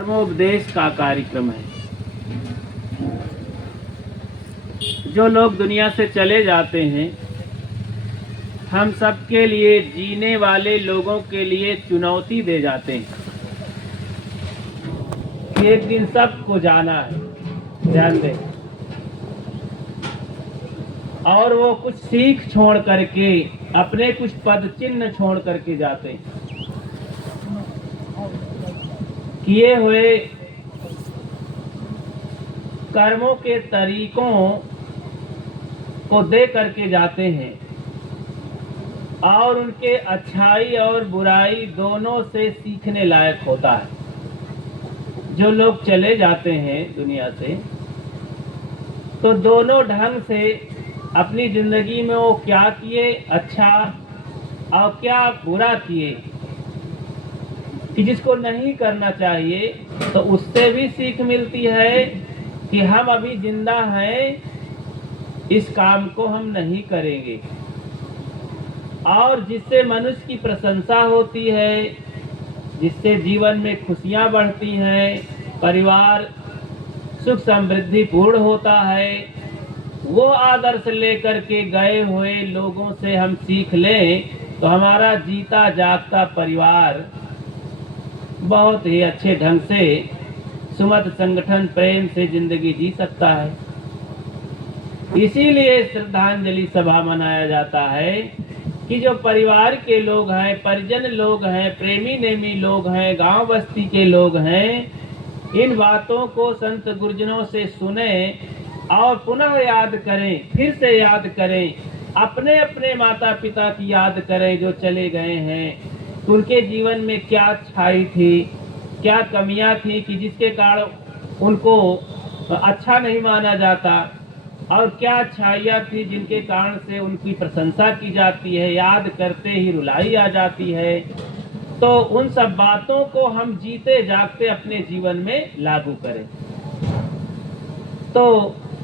धर्मोपदेश का कार्यक्रम है। जो लोग दुनिया से चले जाते हैं, हम सबके लिए, जीने वाले लोगों के लिए चुनौती दे जाते हैं कि एक दिन सबको जाना है। ध्यान दें। और वो कुछ सीख छोड़ करके, अपने कुछ पद चिन्ह छोड़ करके जाते हैं। किए हुए कर्मों के तरीकों को दे करके जाते हैं और उनके अच्छाई और बुराई दोनों से सीखने लायक होता है। जो लोग चले जाते हैं दुनिया से, तो दोनों ढंग से अपनी जिंदगी में वो क्या किए अच्छा और क्या बुरा किए, कि जिसको नहीं करना चाहिए, तो उससे भी सीख मिलती है कि हम अभी जिंदा हैं, इस काम को हम नहीं करेंगे। और जिससे मनुष्य की प्रशंसा होती है, जिससे जीवन में खुशियां बढ़ती हैं, परिवार सुख समृद्धि पूर्ण होता है, वो आदर्श लेकर के गए हुए लोगों से हम सीख लें, तो हमारा जीता जागता परिवार बहुत ही अच्छे ढंग से सुमत संगठन प्रेम से जिंदगी जी सकता है। इसीलिए श्रद्धांजलि सभा मनाया जाता है कि जो परिवार के लोग हैं, परिजन लोग हैं, प्रेमी नेमी लोग हैं, गांव बस्ती के लोग हैं, इन बातों को संत गुरुजनों से सुने और पुनः याद करें, फिर से याद करें, अपने अपने माता पिता की याद करें जो चले गए हैं। उनके जीवन में क्या अच्छाई थी, क्या कमियां थी कि जिसके कारण उनको अच्छा नहीं माना जाता, और क्या अच्छाइयाँ थी जिनके कारण से उनकी प्रशंसा की जाती है, याद करते ही रुलाई आ जाती है। तो उन सब बातों को हम जीते जागते अपने जीवन में लागू करें तो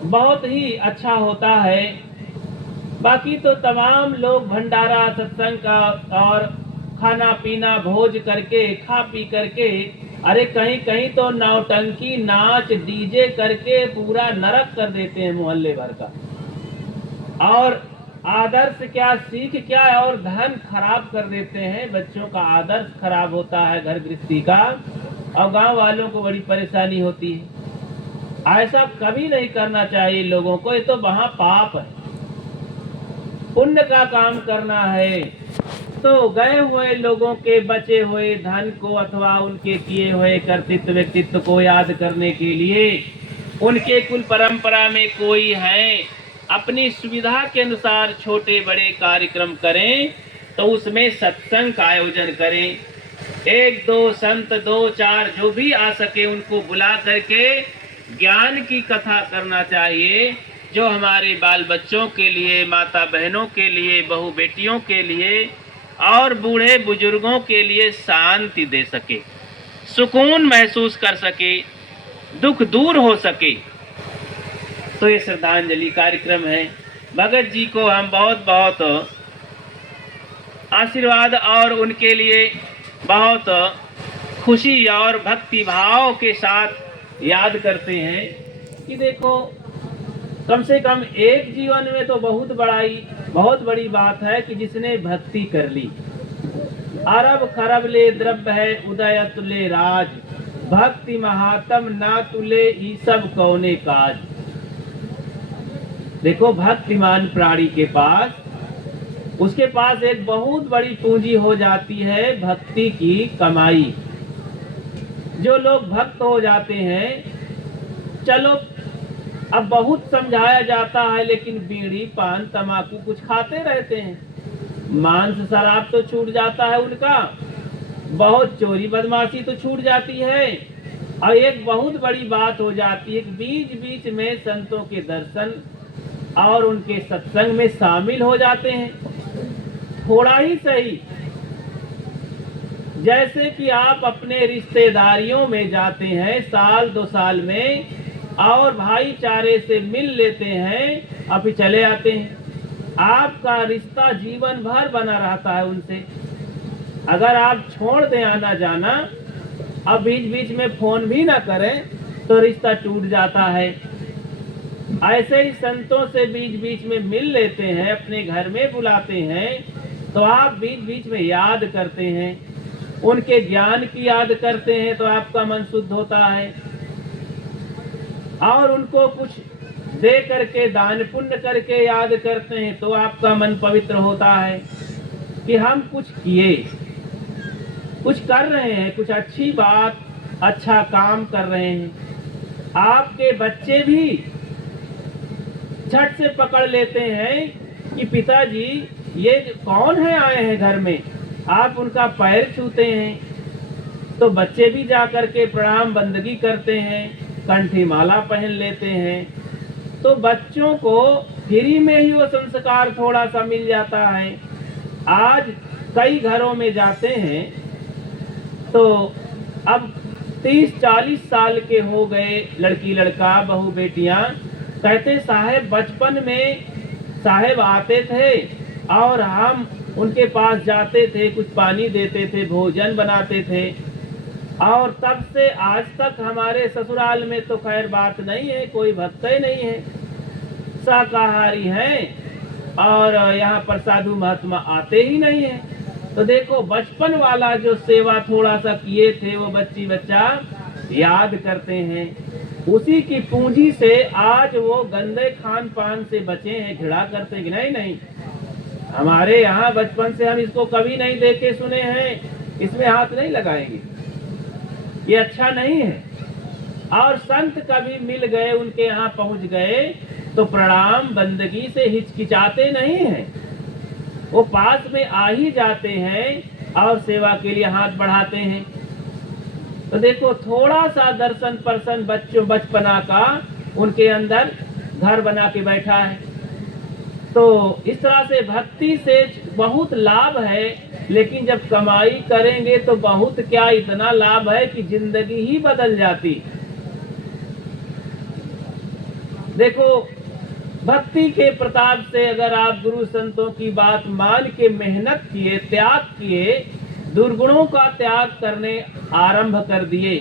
बहुत ही अच्छा होता है। बाकी तो तमाम लोग भंडारा सत्संग का और खाना पीना भोज करके, खा पी करके, अरे कहीं कहीं तो नौटंकी नाच डीजे करके पूरा नरक कर देते हैं मोहल्ले भर का। और आदर्श क्या, सीख क्या है, और धन खराब कर देते हैं। बच्चों का आदर्श खराब होता है घर गृहस्थी का, और गांव वालों को बड़ी परेशानी होती है। ऐसा कभी नहीं करना चाहिए लोगों को। ये तो वहां पाप है। पुण्य का काम करना है तो गए हुए लोगों के बचे हुए धन को अथवा उनके किए हुए कर्तृत्व व्यक्तित्व को याद करने के लिए, उनके कुल परंपरा में कोई है, अपनी सुविधा के अनुसार छोटे बड़े कार्यक्रम करें, तो उसमें सत्संग का आयोजन करें। एक दो संत, दो चार जो भी आ सके उनको बुला करके ज्ञान की कथा करना चाहिए, जो हमारे बाल बच्चों के लिए, माता बहनों के लिए, बहू बेटियों के लिए और बूढ़े बुजुर्गों के लिए शांति दे सके, सुकून महसूस कर सके, दुख दूर हो सके। तो ये श्रद्धांजलि कार्यक्रम है। भगत जी को हम बहुत बहुत आशीर्वाद और उनके लिए बहुत खुशी और भक्ति भाव के साथ याद करते हैं कि देखो, कम से कम एक जीवन में तो बहुत बड़ी बात है कि जिसने भक्ति कर ली। अरब खरब ले द्रव्य है उदय तुले राज, भक्ति महात्म ना तुले ई सब कौने काज। देखो, भक्तिमान प्राणी के पास, उसके पास एक बहुत बड़ी पूंजी हो जाती है, भक्ति की कमाई। जो लोग भक्त हो जाते हैं, चलो अब बहुत समझाया जाता है, लेकिन बीड़ी पान तमाकू कुछ खाते रहते हैं। मांस शराब तो छूट जाता है उनका, बहुत चोरी बदमाशी तो छूट जाती है, और एक बहुत बड़ी बात हो जाती है, बीच बीच में संतों के दर्शन और उनके सत्संग में शामिल हो जाते हैं। थोड़ा ही सही, जैसे कि आप अपने रिश्तेदारियों में जाते हैं साल 2 साल में, और भाईचारे से मिल लेते हैं, अभी चले आते हैं। आपका रिश्ता जीवन भर बना रहता है उनसे। अगर आप छोड़ दें आना जाना, अब बीच बीच में फोन भी ना करें तो रिश्ता टूट जाता है। ऐसे ही संतों से बीच बीच में मिल लेते हैं, अपने घर में बुलाते हैं, तो आप बीच बीच में याद करते हैं, उनके ज्ञान की याद करते हैं, तो आपका मन शुद्ध होता है। और उनको कुछ दे करके, दान पुण्य करके याद करते हैं, तो आपका मन पवित्र होता है कि हम कुछ किए, कुछ कर रहे हैं, कुछ अच्छी बात, अच्छा काम कर रहे हैं। आपके बच्चे भी झट से पकड़ लेते हैं कि पिताजी ये कौन है आए हैं घर में, आप उनका पैर छूते हैं, तो बच्चे भी जा करके प्रणाम बंदगी करते हैं, कंठी माला पहन लेते हैं। तो बच्चों को फ्री में ही वो संस्कार थोड़ा सा मिल जाता है। आज कई घरों में जाते हैं तो अब 30-40 साल के हो गए लड़की लड़का, बहू बेटियां, कहते साहेब बचपन में साहेब आते थे और हम उनके पास जाते थे, कुछ पानी देते थे, भोजन बनाते थे, और तब से आज तक हमारे ससुराल में तो खैर बात नहीं है, कोई भक्त ही नहीं है, शाकाहारी हैं और यहाँ पर साधु महात्मा आते ही नहीं है। तो देखो बचपन वाला जो सेवा थोड़ा सा किए थे वो बच्ची बच्चा याद करते हैं, उसी की पूंजी से आज वो गंदे खान पान से बचे हैं। घृणा करते कि नहीं, हमारे यहाँ बचपन से हम इसको कभी नहीं देखे सुने हैं, इसमें हाथ नहीं लगाएंगे, ये अच्छा नहीं है। और संत कभी मिल गए, उनके यहाँ पहुंच गए तो प्रणाम बंदगी से हिचकिचाते नहीं हैं, वो पास में आ ही जाते हैं और सेवा के लिए हाथ बढ़ाते हैं। तो देखो थोड़ा सा दर्शन पर्सन बचपना का उनके अंदर घर बना के बैठा है। तो इस तरह से भक्ति से बहुत लाभ है, लेकिन जब कमाई करेंगे तो बहुत क्या, इतना लाभ है कि जिंदगी ही बदल जाती। देखो भक्ति के प्रताप से अगर आप गुरु संतों की बात मान के मेहनत किए, त्याग किए, दुर्गुणों का त्याग करने आरंभ कर दिए,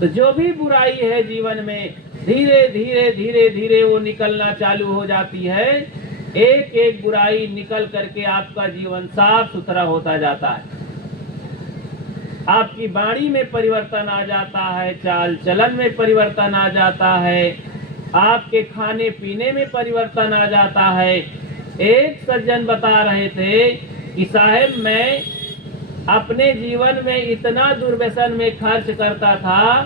तो जो भी बुराई है जीवन में धीरे धीरे धीरे धीरे वो निकलना चालू हो जाती है। एक एक बुराई निकल करके आपका जीवन साफ सुथरा होता जाता है, आपकी वाणी में परिवर्तन आ जाता है, चाल चलन में परिवर्तन आ जाता है, आपके खाने पीने में परिवर्तन आ जाता है। एक सज्जन बता रहे थे कि साहेब मैं अपने जीवन में इतना दुर्व्यसन में खर्च करता था,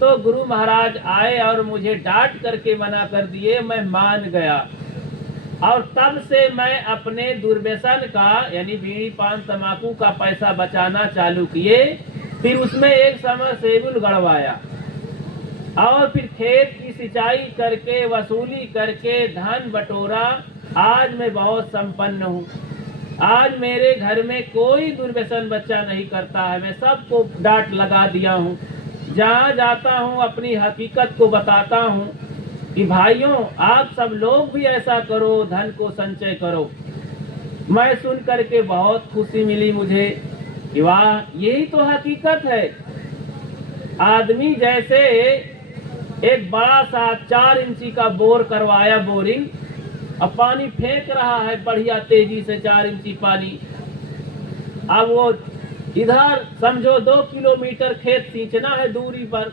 तो गुरु महाराज आए और मुझे डांट करके मना कर दिए, मैं मान गया, और तब से मैं अपने दुर्व्यसन का यानी बीड़ी पान तंबाकू का पैसा बचाना चालू किए। फिर उसमें एक समरसेबुल गड़वाया और फिर खेत की सिंचाई करके वसूली करके धन बटोरा। आज मैं बहुत संपन्न हूँ, आज मेरे घर में कोई दुर्व्यसन बच्चा नहीं करता है, मैं सबको डांट लगा दिया हूँ। जहाँ जाता हूँ अपनी हकीकत को बताता हूँ कि भाइयों आप सब लोग भी ऐसा करो, धन को संचय करो। मैं सुन करके बहुत खुशी मिली मुझे कि वाह यही तो हकीकत है। आदमी जैसे एक बड़ा सा 4 इंची का बोर करवाया, बोरिंग, अब पानी फेंक रहा है बढ़िया तेजी से 4 इंची पानी। अब वो इधर समझो 2 किलोमीटर खेत सींचना है दूरी पर,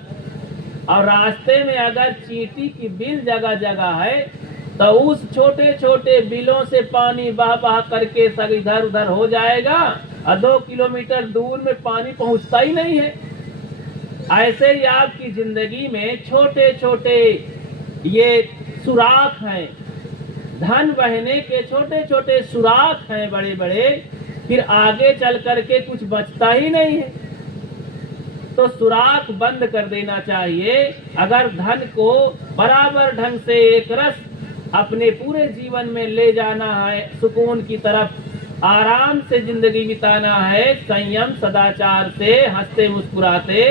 और रास्ते में अगर चींटी की बिल जगह जगह है तो उस छोटे छोटे बिलों से पानी बह बह करके सब इधर उधर हो जाएगा और 2 किलोमीटर दूर में पानी पहुंचता ही नहीं है। ऐसे ही आपकी जिंदगी में छोटे छोटे ये सुराख हैं, धन बहने के छोटे छोटे सुराख हैं बड़े बड़े, फिर आगे चल करके कुछ बचता ही नहीं है। तो सुराख बंद कर देना चाहिए। अगर धन को बराबर ढंग से एक रस अपने पूरे जीवन में ले जाना है, सुकून की तरफ आराम से जिंदगी बिताना है, संयम सदाचार से हंसते मुस्कुराते,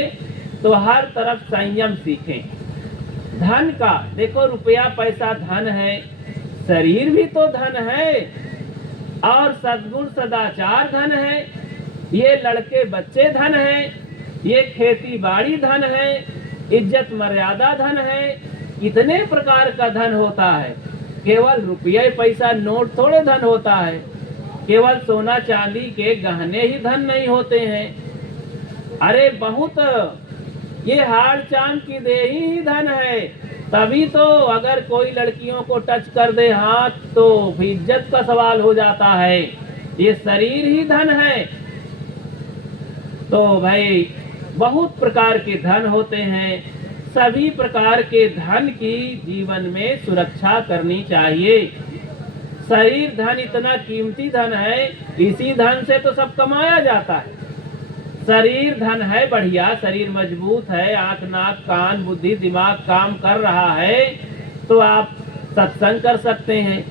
तो हर तरफ संयम सीखें। धन का देखो, रुपया पैसा धन है, शरीर भी तो धन है, और सद्गुण सदाचार धन है, ये लड़के बच्चे धन हैं। ये खेती बाड़ी धन है, इज्जत मर्यादा धन है। कितने प्रकार का धन होता है। केवल रुपये पैसा नोट थोड़े धन होता है। केवल सोना चांदी के गहने ही धन नहीं होते हैं। अरे बहुत, ये हाड़ चांद की देही ही धन है। तभी तो अगर कोई लड़कियों को टच कर दे हाथ तो इज्जत का सवाल हो जाता है। ये शरीर ही धन है। तो भाई बहुत प्रकार के धन होते हैं। सभी प्रकार के धन की जीवन में सुरक्षा करनी चाहिए। शरीर धन इतना कीमती धन है, इसी धन से तो सब कमाया जाता है। शरीर धन है बढ़िया, शरीर मजबूत है, आंख नाक कान बुद्धि दिमाग काम कर रहा है तो आप सत्संग कर सकते हैं,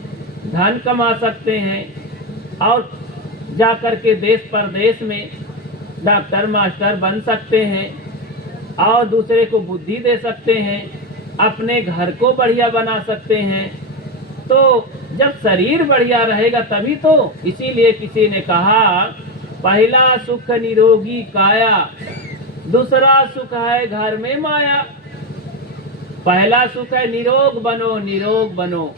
धन कमा सकते हैं और जाकर के देश परदेश में डॉक्टर मास्टर बन सकते हैं और दूसरे को बुद्धि दे सकते हैं, अपने घर को बढ़िया बना सकते हैं। तो जब शरीर बढ़िया रहेगा तभी तो, इसीलिए किसी ने कहा पहला सुख निरोगी काया, दूसरा सुख है घर में माया। पहला सुख है निरोग बनो, निरोग बनो।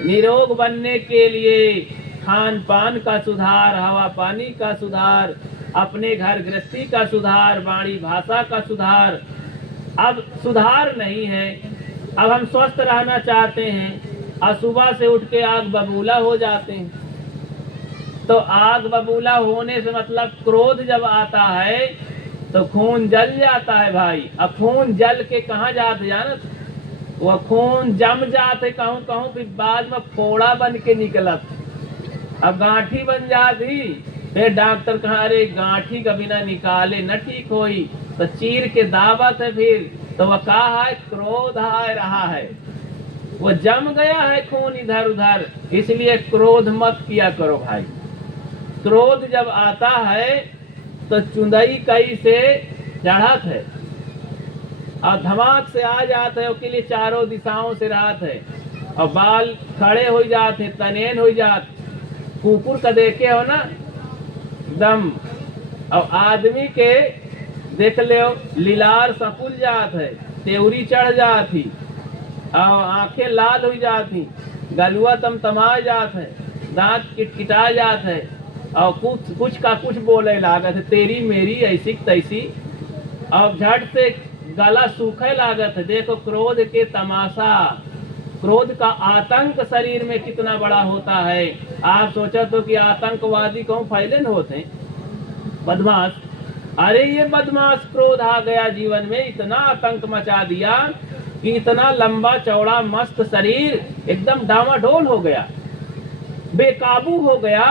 निरोग बनने के लिए खान पान का सुधार, हवा पानी का सुधार, अपने घर गृहस्थी का सुधार, वाणी भाषा का सुधार। अब सुधार नहीं है, अब हम स्वस्थ रहना चाहते हैं और सुबह से उठ के आग बबूला हो जाते हैं। तो आग बबूला होने से मतलब क्रोध जब आता है तो खून जल जाता है भाई। अब खून जल के कहाँ जाते जानत, वह खून जम जाते कहूँ कहूँ फिर बाद में फोड़ा बन के निकलत। अब गांठी बन जाती, फिर डॉक्टर कहा अरे गांठी का बिना निकाले न ठीक होई, तो चीर के दावत है। फिर तो वह कहा है क्रोध आ रहा है, वो जम गया है खून इधर उधर। इसलिए क्रोध मत किया करो भाई। क्रोध जब आता है तो चुंदई कई से चढ़त है और धमाक से आ जाते है, उसके लिए चारों दिशाओं से रात है और बाल खड़े हो जाते, तनेन हो जाते। कुकुर का देखे हो ना दम, और आदमी के देख ले लीलार सकुल जात है, तेवरी चढ़ जाती और आंखें लाल हो जाती, गलुआ तमा जात है, दांत किटकिटा जात है और कुछ का कुछ बोले लागत है, तेरी मेरी ऐसी तैसी, और झट से गला सूखे लागत है। देखो क्रोध के तमाशा, क्रोध का आतंक शरीर में कितना बड़ा होता है। आप सोचा तो कि आतंकवादी कहूँ फैले न होते, बदमाश। अरे ये बदमाश क्रोध आ गया जीवन में, इतना आतंक मचा दिया कि इतना लंबा चौड़ा मस्त शरीर एकदम डामाडोल हो गया, बेकाबू हो गया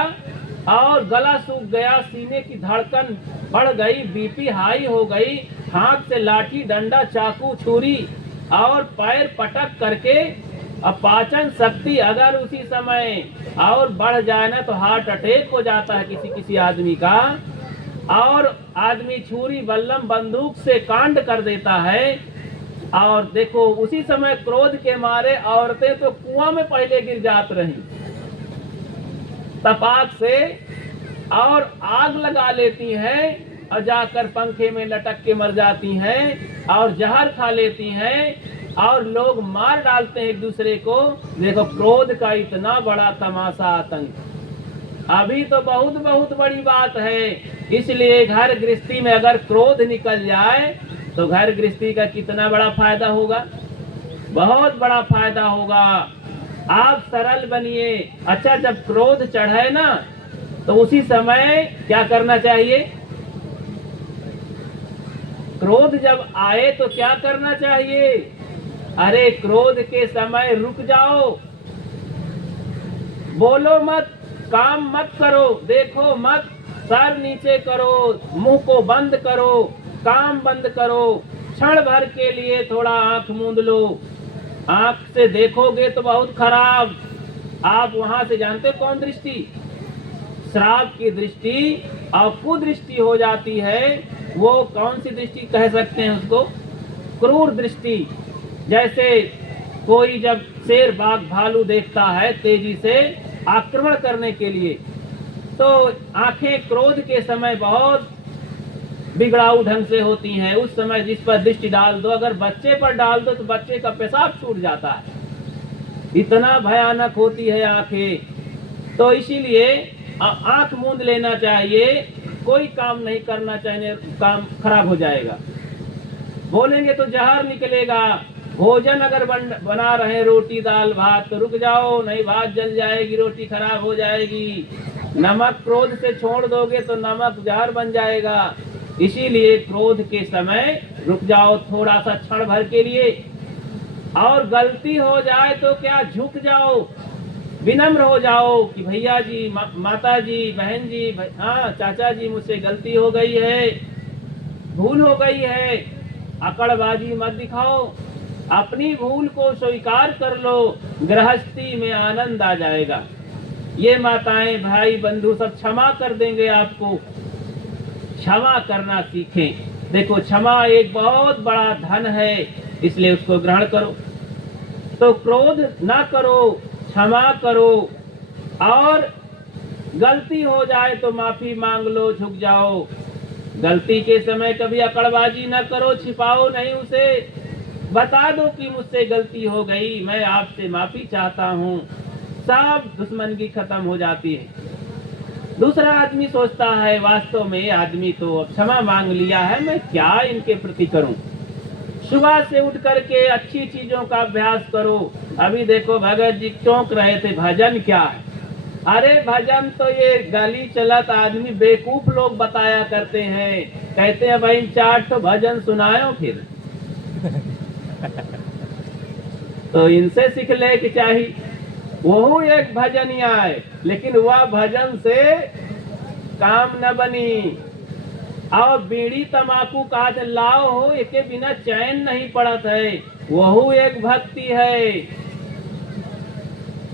और गला सूख गया, सीने की धड़कन बढ़ गई, बीपी हाई हो गई, हाथ से लाठी डंडा चाकू छुरी और पैर पटक करके पाचन शक्ति अगर उसी समय और बढ़ जाए ना तो हार्ट अटैक हो जाता है किसी किसी आदमी का। और आदमी छुरी बल्लम बंदूक से कांड कर देता है। और देखो उसी समय क्रोध के मारे औरतें तो कुआं में पहले गिर जात रही तपाक से, और आग लगा लेती हैं और जाकर पंखे में लटक के मर जाती हैं और जहर खा लेती हैं और लोग मार डालते हैं एक दूसरे को। देखो क्रोध का इतना बड़ा तमाशा आतंक अभी तो बहुत बहुत बड़ी बात है। इसलिए घर गृहस्थी में अगर क्रोध निकल जाए तो घर गृहस्थी का कितना बड़ा फायदा होगा, बहुत बड़ा फायदा होगा। आप सरल बनिए। अच्छा जब क्रोध चढ़े ना तो उसी समय क्या करना चाहिए, क्रोध जब आए तो क्या करना चाहिए। अरे क्रोध के समय रुक जाओ, बोलो मत, काम मत करो, देखो मत, सर नीचे करो, मुंह को बंद करो, काम बंद करो, क्षण भर के लिए थोड़ा आंख मूंद लो। आंख से देखोगे तो बहुत खराब, आप वहां से जानते कौन दृष्टि, श्राप की दृष्टि और कुदृष्टि हो जाती है। वो कौन सी दृष्टि कह सकते हैं उसको, क्रूर दृष्टि। जैसे कोई जब शेर बाघ भालू देखता है तेजी से आक्रमण करने के लिए, तो आंखें क्रोध के समय बहुत बिगड़ाऊ ढंग से होती हैं, उस समय जिस पर दृष्टि डाल दो, अगर बच्चे पर डाल दो तो बच्चे का पेशाब छूट जाता है, इतना भयानक होती है आंखें। तो इसीलिए आंख मूंद लेना चाहिए, कोई काम नहीं करना चाहिए, काम खराब हो जाएगा। बोलेंगे तो जहर निकलेगा। भोजन अगर बना रहे रोटी दाल भात तो रुक जाओ, नहीं भात जल जाएगी, रोटी खराब हो जाएगी। नमक क्रोध से छोड़ दोगे तो नमक जहर बन जाएगा। इसीलिए क्रोध के समय रुक जाओ थोड़ा सा क्षण भर के लिए, और गलती हो जाए तो क्या झुक जाओ, विनम्र हो जाओ कि भैया जी, माता जी, बहन जी, हाँ चाचा जी, मुझसे गलती हो गई है, भूल हो गई है। अकड़बाजी मत दिखाओ, अपनी भूल को स्वीकार कर लो, गृहस्थी में आनंद आ जाएगा। ये माताएं भाई बंधु सब क्षमा कर देंगे आपको। क्षमा करना सीखें। देखो क्षमा एक बहुत बड़ा धन है, इसलिए उसको ग्रहण करो। तो क्रोध ना करो, क्षमा करो, और गलती हो जाए तो माफी मांग लो, झुक जाओ। गलती के समय कभी अकड़बाजी ना करो, छिपाओ नहीं उसे, बता दो कि मुझसे गलती हो गई, मैं आपसे माफी चाहता हूँ, सब दुश्मनी खत्म हो जाती है। दूसरा आदमी सोचता है वास्तव में आदमी तो क्षमा मांग लिया है, मैं क्या इनके प्रति करूं। सुबह से उठ करके अच्छी चीजों का अभ्यास करो। अभी देखो भगत जी टोक रहे थे भजन क्या है। अरे भजन तो ये गली चलत आदमी बेवकूफ लोग बताया करते हैं, कहते हैं भाई 4 तो भजन सुनायो फिर। तो इनसे सीख ले कि चाहिए, वो एक भजनिया है, लेकिन वह भजन से काम न बनी। और बीड़ी तमाकू का लाओ हो, इसके बिना चैन नहीं पड़त है, वह एक भक्ति है।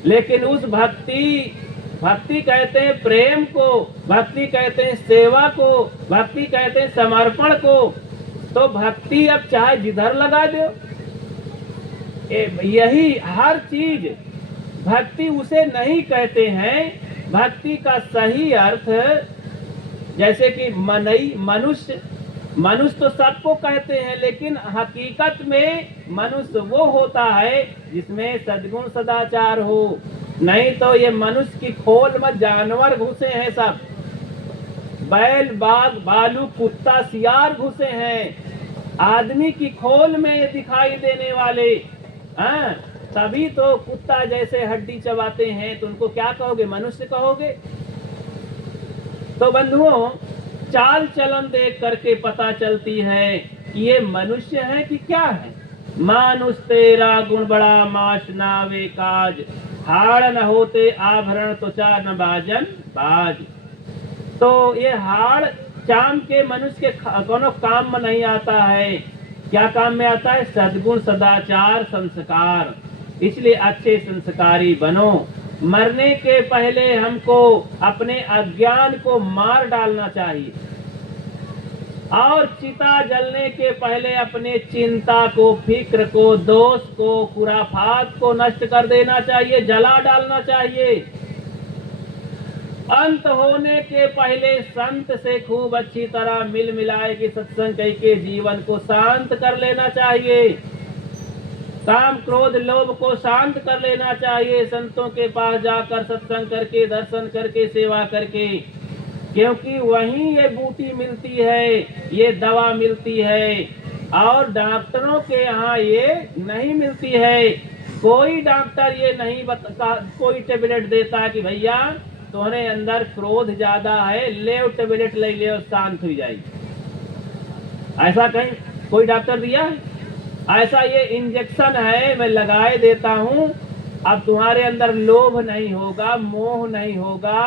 लेकिन उस भक्ति कहते हैं प्रेम को, भक्ति कहते हैं सेवा को, भक्ति कहते हैं समर्पण को। तो भक्ति अब चाहे जिधर लगा दो, यही हर चीज भक्ति उसे नहीं कहते हैं। भक्ति का सही अर्थ जैसे कि मनुष्य तो सबको कहते हैं, लेकिन हकीकत में मनुष्य वो होता है जिसमें सद्गुण सदाचार हो। नहीं तो ये मनुष्य की खोल में जानवर घुसे हैं, सब बैल बाघ भालू कुत्ता सियार घुसे हैं। आदमी की खोल में दिखाई देने वाले, हाँ तभी तो कुत्ता जैसे हड्डी चबाते हैं, तो उनको क्या कहोगे, मनुष्य कहोगे। तो बंधुओं, चाल चलन देख करके पता चलती है कि ये मनुष्य है कि क्या है। मानुष तेरा गुण बड़ा माश नावे काज, हाड़ न होते आभरण तो चा न बाजन बाज। तो ये हाड़ चाम के मनुष्य के कोनो काम में नहीं आता है। क्या काम में आता है, सद्गुण सदाचार संस्कार। इसलिए अच्छे संस्कारी बनो। मरने के पहले हमको अपने अज्ञान को मार डालना चाहिए, और चिता जलने के पहले अपने चिंता को, फिक्र को, दोष को, खुराफात को नष्ट कर देना चाहिए, जला डालना चाहिए। अंत होने के पहले संत से खूब अच्छी तरह मिल मिलाए के सत्संग करके जीवन को शांत कर लेना चाहिए। काम क्रोध लोभ को शांत कर लेना चाहिए, संतों के पास जाकर सत्संग करके, दर्शन करके, सेवा करके, क्योंकि वहीं ये बूटी मिलती है, ये दवा मिलती है, और डॉक्टरों के यहाँ ये नहीं मिलती है। कोई डॉक्टर ये नहीं कोई टेबलेट देता कि भैया तुम्हारे अंदर क्रोध ज्यादा है, ले टेबलेट ले ले और शांत हो जाएगी। ऐसा कहीं कोई डॉक्टर दिया है? ऐसा ये इंजेक्शन है, मैं लगाए देता हूँ, अब तुम्हारे अंदर लोभ नहीं होगा, मोह नहीं होगा,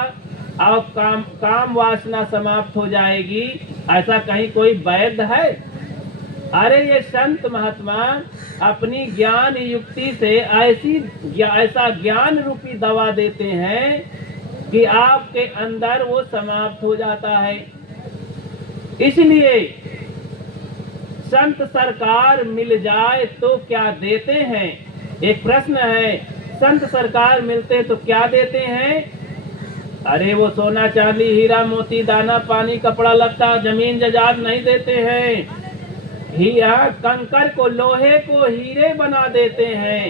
और काम वासना समाप्त हो जाएगी। ऐसा कहीं कोई वैद्य है? अरे ये संत महात्मा अपनी ज्ञान युक्ति से ऐसा ज्ञान रूपी दवा देते हैं कि आपके अंदर वो समाप्त हो जाता है। इसलिए संत सरकार मिल जाए तो क्या देते हैं? एक प्रश्न है, संत सरकार मिलते तो क्या देते हैं? अरे वो सोना चांदी हीरा मोती दाना पानी कपड़ा लत्ता जमीन जायदाद नहीं देते हैं। हीरा कंकर को लोहे को हीरे बना देते हैं।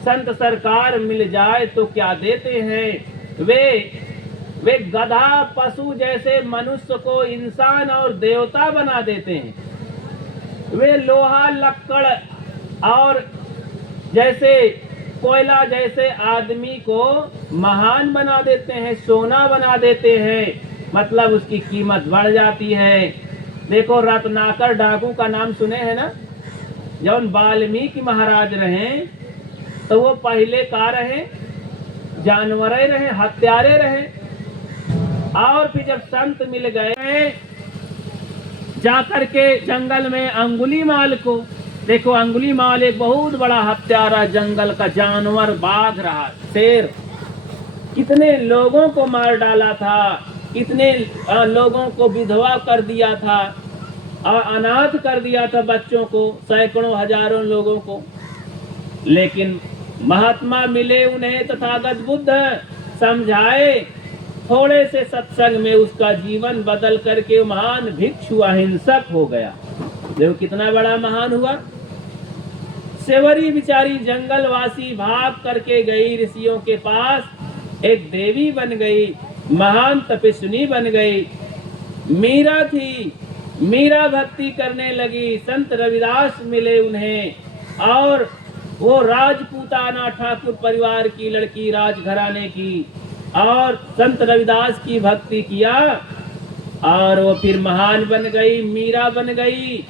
संत सरकार मिल जाए तो क्या देते हैं। वे गधा पशु जैसे मनुष्य को इंसान और देवता बना देते हैं। वे लोहा लक्कड़ और जैसे कोयला जैसे आदमी को महान बना देते हैं, सोना बना देते हैं, मतलब उसकी कीमत बढ़ जाती है। देखो रत्नाकर डाकू का नाम सुने हैं ना। जब वाल्मीकि महाराज रहे तो वो पहले का रहे, जानवरे रहे, हत्यारे रहे। और फिर जब संत मिल गए जाकर के जंगल में अंगुलीमाल को, देखो अंगुलीमाल एक बहुत बड़ा हत्यारा, जंगल का जानवर, बाघ रहा, शेर, कितने लोगों को मार डाला था, कितने लोगों को विधवा कर दिया था और अनाथ कर दिया था, बच्चों को, सैकड़ों हजारों लोगों को। लेकिन महात्मा मिले उन्हें, तथागत बुद्ध समझाए, थोड़े से सत्संग में उसका जीवन बदल करके महान भिक्षु अहिंसक हो गया। देखो कितना बड़ा महान हुआ। सेवरी बिचारी जंगलवासी भाग करके गई ऋषियों के पास, एक देवी बन गई, महान तपस्विनी बन गई। मीरा थी, मीरा भक्ति करने लगी। संत रविदास मिले उन्हें और वो राजपूताना ठाकुर परिवार की लड़की, राजघराने की, और संत रविदास की भक्ति किया और वो फिर महान बन गई, मीरा बन गई।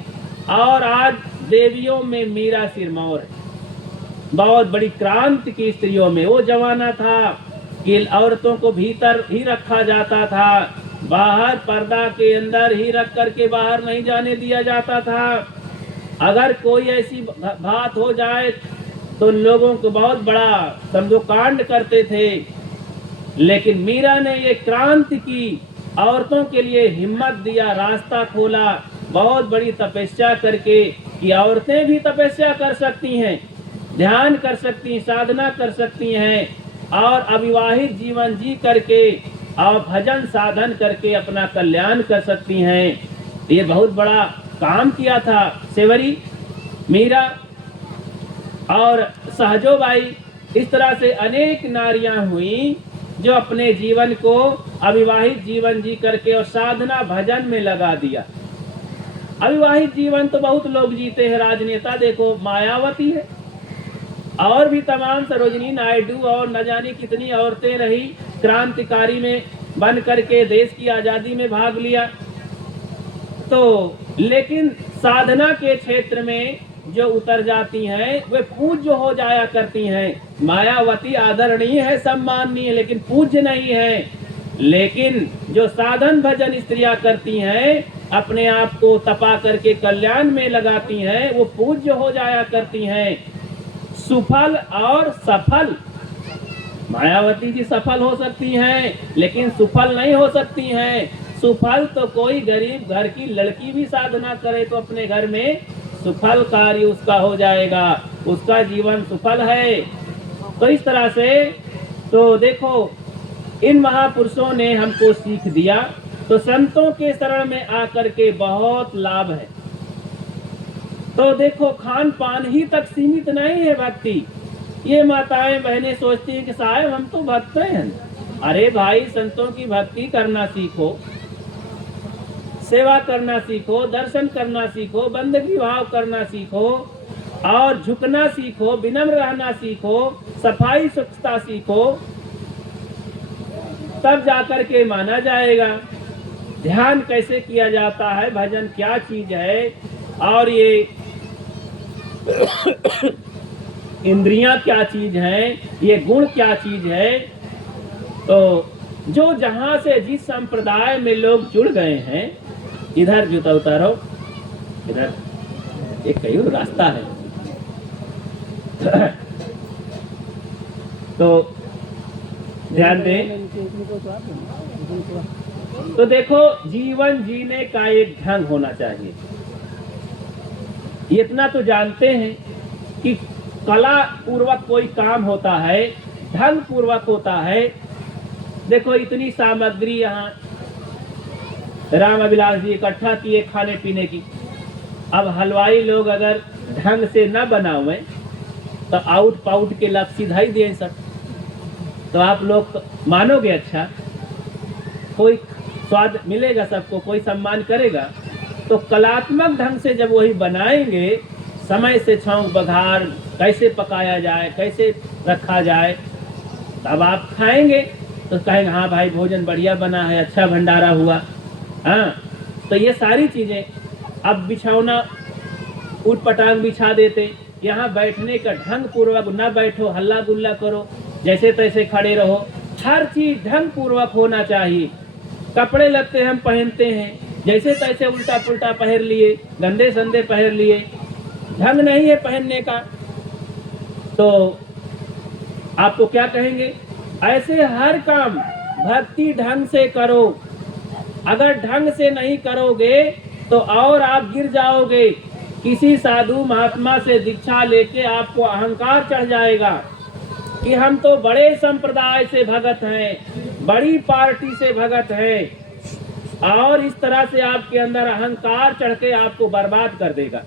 और आज देवियों में मीरा सिरमौर है। बहुत बड़ी क्रांति की स्त्रियों में। वो जमाना था कि औरतों को भीतर ही रखा जाता था, बाहर पर्दा के अंदर ही रख करके बाहर नहीं जाने दिया जाता था। अगर कोई ऐसी बात हो जाए तो लोगों को बहुत बड़ा समझो कांड करते थे। लेकिन मीरा ने ये क्रांति की, औरतों के लिए हिम्मत दिया, रास्ता खोला, बहुत बड़ी तपस्या करके कि औरतें भी तपस्या कर सकती हैं, ध्यान कर सकती, साधना कर सकती हैं और अविवाहित जीवन जी करके और भजन साधन करके अपना कल्याण कर सकती हैं। ये बहुत बड़ा काम किया था सेवरी, मीरा और सहजोबाई। इस तरह से अनेक नारियां हुई जो अपने जीवन को अविवाहित जीवन जी करके और साधना भजन में लगा दिया। अविवाहित जीवन तो बहुत लोग जीते हैं। राजनेता देखो मायावती है, और भी तमाम सरोजिनी नायडू और न जाने कितनी औरतें रही, क्रांतिकारी में बन करके देश की आजादी में भाग लिया। तो लेकिन साधना के क्षेत्र में जो उतर जाती हैं वे पूज्य हो जाया करती हैं। मायावती आदरणीय है, सम्माननीय, लेकिन पूज्य नहीं है। लेकिन जो साधन भजन स्त्रियां करती हैं, अपने आप को तपा करके कल्याण में लगाती हैं, वो पूज्य हो जाया करती हैं। सुफल और सफल, मायावती जी सफल हो सकती हैं लेकिन सुफल नहीं हो सकती हैं। सुफल तो कोई गरीब घर की लड़की भी साधना करे तो अपने घर में सुफल कार्य उसका हो जाएगा, उसका जीवन सुफल है। तो इस तरह से तो देखो इन महापुरुषों ने हमको सीख दिया। तो संतों के शरण में आकर के बहुत लाभ है। तो देखो खान पान ही तक सीमित नहीं है भक्ति। ये माताएं बहनें सोचती हैं कि साहब हम तो भक्त हैं। अरे भाई, संतों की भक्ति करना सीखो, सेवा करना सीखो, दर्शन करना सीखो, बंदगी भाव करना सीखो और झुकना सीखो, विनम्र रहना सीखो, सफाई स्वच्छता सीखो, तब जाकर के माना जाएगा। ध्यान कैसे किया जाता है, भजन क्या चीज है, और ये इंद्रियां क्या चीज है, ये गुण क्या चीज है। तो जो जहां से जिस संप्रदाय में लोग जुड़ गए हैं, इधर जूता उतारो, इधर एक कई रास्ता है। तो ध्यान दें। तो देखो जीवन जीने का एक ढंग होना चाहिए। इतना तो जानते हैं कि कला पूर्वक कोई काम होता है, ढंग पूर्वक होता है, देखो इतनी सामग्री यहाँ राम अभिलाष जी इकट्ठा किए खाने पीने की। अब हलवाई लोग अगर ढंग से न बनावे तो आउट पाउट के लग सीधा ही दे सब, तो आप लोग मानोगे? अच्छा, कोई स्वाद मिलेगा सबको, कोई सम्मान करेगा? तो कलात्मक ढंग से जब वही बनाएंगे, समय से छौंक बघार कैसे पकाया जाए, कैसे रखा जाए, तब आप खाएंगे तो कहेंगे हाँ भाई भोजन बढ़िया बना है, अच्छा भंडारा हुआ। हाँ, तो ये सारी चीजें। अब बिछौना उठ पटांग बिछा देते, यहाँ बैठने का ढंग पूर्वक न बैठो, हल्ला गुल्ला करो, जैसे तैसे खड़े रहो, हर चीज ढंग पूर्वक होना चाहिए। कपड़े लत्ते हम पहनते हैं, जैसे तैसे उल्टा पुल्टा पहन लिए, गंदे संदे पहन लिए, ढंग नहीं है पहनने का, तो आपको क्या कहेंगे? ऐसे हर काम भक्ति ढंग से करो। अगर ढंग से नहीं करोगे तो और आप गिर जाओगे। किसी साधु महात्मा से दीक्षा लेके आपको अहंकार चढ़ जाएगा कि हम तो बड़े संप्रदाय से भगत हैं, बड़ी पार्टी से भगत हैं, और इस तरह से आपके अंदर अहंकार चढ़ के आपको बर्बाद कर देगा।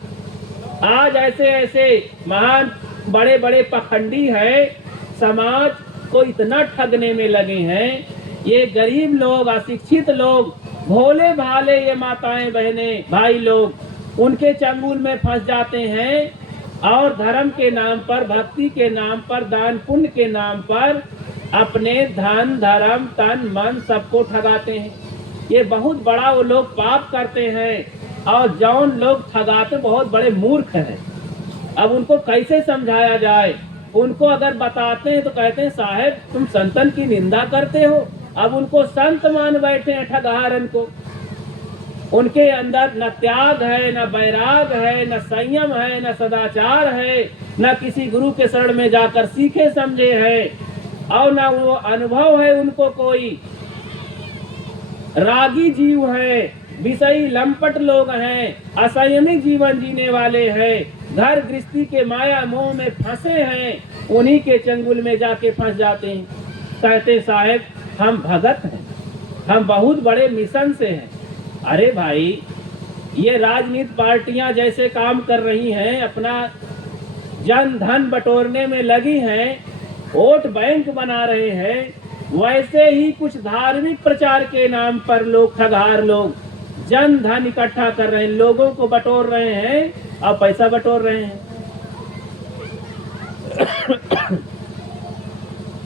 आज ऐसे ऐसे महान बड़े बड़े पखंडी हैं, समाज को इतना ठगने में लगे हैं। ये गरीब लोग, अशिक्षित लोग, भोले भाले ये माताएं बहनें भाई लोग, उनके चंगुल में फंस जाते हैं और धर्म के नाम पर, भक्ति के नाम पर, दान पुण्य के नाम पर अपने धन धर्म तन मन सबको ठगाते हैं। ये बहुत बड़ा वो लोग पाप करते हैं, और जौन लोग ठगाते बहुत बड़े मूर्ख हैं। अब उनको कैसे समझाया जाए? उनको अगर बताते हैं तो कहते हैं साहब तुम संतन की निंदा करते हो। अब उनको संत मान बैठे हैं ठगहारन को। उनके अंदर न त्याग है, न वैराग है, न संयम है, न सदाचार है, न किसी गुरु के शरण में जाकर सीखे समझे हैं, और न वो अनुभव है उनको कोई। रागी जीव है, विषयी लंपट लोग हैं, असंयमी जीवन जीने वाले हैं, घर गृहस्थी के माया मोह में फंसे हैं, उन्हीं के चंगुल में जाके फंस जाते हैं। कहते साहब हम भगत हैं, हम बहुत बड़े मिशन से हैं। अरे भाई, ये राजनीति पार्टियां जैसे काम कर रही हैं, अपना जन धन बटोरने में लगी हैं, वोट बैंक बना रहे हैं, वैसे ही कुछ धार्मिक प्रचार के नाम पर लोग, ठगहार लोग, जन धन इकट्ठा कर रहे हैं, लोगों को बटोर रहे हैं और पैसा बटोर रहे हैं।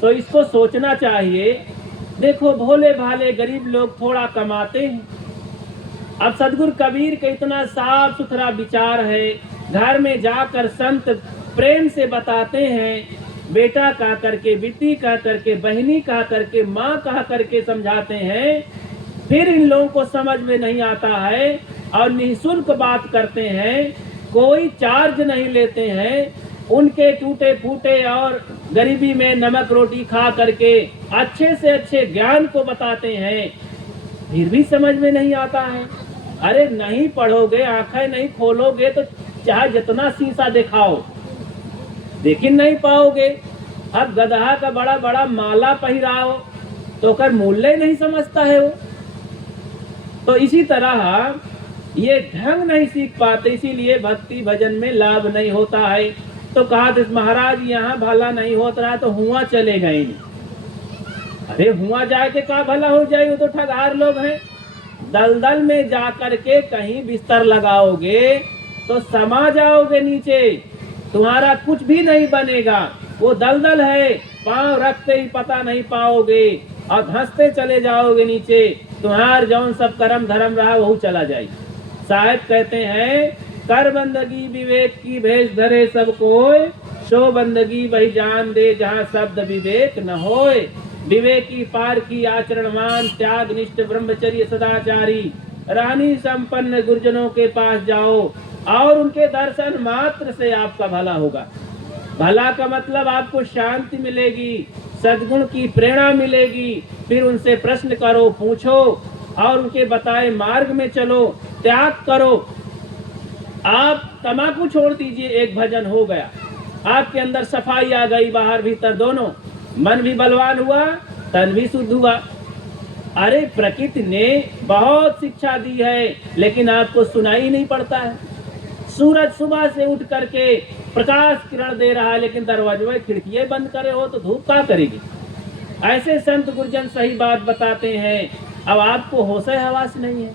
तो इसको सोचना चाहिए। देखो भोले भाले गरीब लोग थोड़ा कमाते हैं। अब सदगुरु कबीर का इतना साफ सुथरा विचार है, घर में जाकर संत प्रेम से बताते हैं, बेटा कह करके, बेटी कह करके, बहनी कह करके, माँ कह करके समझाते हैं। फिर इन लोगों को समझ में नहीं आता है और निःशुल्क बात करते हैं, कोई चार्ज नहीं लेते हैं। उनके टूटे फूटे और गरीबी में नमक रोटी खा करके अच्छे से अच्छे ज्ञान को बताते हैं, फिर भी समझ में नहीं आता है। अरे नहीं पढ़ोगे, आंखें नहीं खोलोगे तो चाहे जितना शीशा दिखाओ, देख ही नहीं पाओगे। अब गदहा का बड़ा बड़ा माला पहिराओ तो कर मूल्य ही नहीं समझता है वो। तो इसी तरह ये ढंग नहीं सीख पाते, इसीलिए भक्ति भजन में लाभ नहीं होता है। तो कहा महाराज यहाँ भला नहीं होता रहा तो हुआ चले गए नहीं। अरे हुआ जाए के का भला हो जाए, वो तो ठगहार लोग हैं। दलदल में जा कर के कहीं बिस्तर लगाओगे तो समा जाओगे नीचे, तुम्हारा कुछ भी नहीं बनेगा। वो दलदल है, पांव रखते ही पता नहीं पाओगे और धंसते चले जाओगे नीचे। तुम्हार जौन सब कर्म धर्म रहा वो चला जाए। साहब कहते हैं कर बंदगी विवेक की भेष धरे सब कोय, सो बंदगी वही जान दे जहाँ शब्द विवेक न होए। विवेकी पार की आचरणवान, त्याग निष्ठ ब्रह्मचर्य सदाचारी, रानी संपन्न गुरुजनों के पास जाओ और उनके दर्शन मात्र से आपका भला होगा। भला का मतलब आपको शांति मिलेगी, सद्गुण की प्रेरणा मिलेगी। फिर उनसे प्रश्न करो, पूछो और उनके बताए मार्ग में चलो, त्याग करो। आप तम्बाकू छोड़ दीजिए, एक भजन हो गया, आपके अंदर सफाई आ गई, बाहर भीतर दोनों। मन भी बलवान हुआ तन भी शुद्ध हुआ। अरे प्रकृति ने बहुत शिक्षा दी है, लेकिन आपको सुनाई नहीं पड़ता है। सूरज सुबह से उठ करके प्रकाश किरण दे रहा है, लेकिन दरवाजे खिड़कियां बंद करे हो तो धूप क्या करेगी। ऐसे संत गुरुजन सही बात बताते हैं। अब आपको होश हवास नहीं है